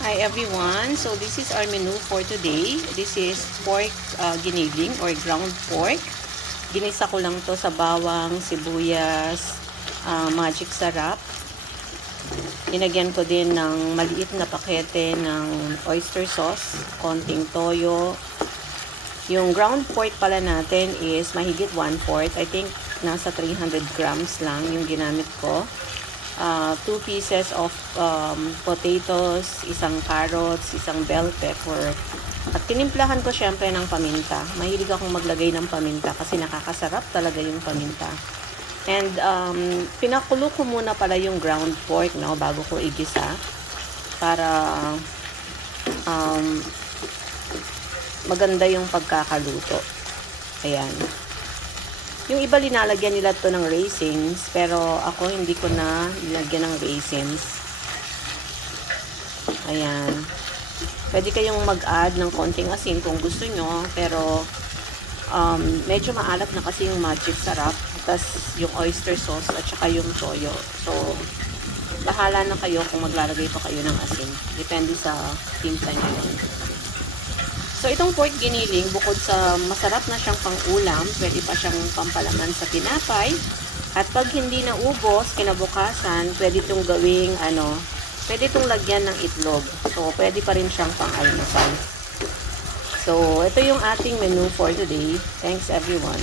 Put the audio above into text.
Hi everyone, so this is our menu for today. This is pork giniling or ground pork. Ginisa ko lang to sa bawang, sibuyas, magic sarap. Linagyan ko din ng maliit na pakete ng oyster sauce, konting toyo. Yung ground pork pala natin is mahigit 1/4. I think nasa 300 grams lang yung ginamit ko. 2 pieces of potatoes, isang carrots, isang bell pepper. At tinimplahan ko syempre ng paminta. Mahilig akong maglagay ng paminta kasi nakakasarap talaga yung paminta. And pinakulo ko muna pala yung ground pork, no, bago ko igisa para maganda yung pagkakaluto. Ayan. Yung iba linalagyan nila to ng raisins, pero ako hindi ko na nilagyan ng raisins. Ayan. Pwede kayong mag-add ng konting asin kung gusto nyo, pero medyo maalat na kasi yung magic sarap, tas yung oyster sauce at saka yung toyo. So, bahala na kayo kung maglalagay pa kayo ng asin. Depende sa timpla nyo. So, itong pork giniling, bukod sa masarap na siyang pang-ulam, pwede pa siyang pampalaman sa tinapay. At pag hindi naubos, kinabukasan, pwede itong gawing, pwede itong lagyan ng itlog. So, pwede pa rin siyang pang-almusal. So, ito yung ating menu for today. Thanks everyone.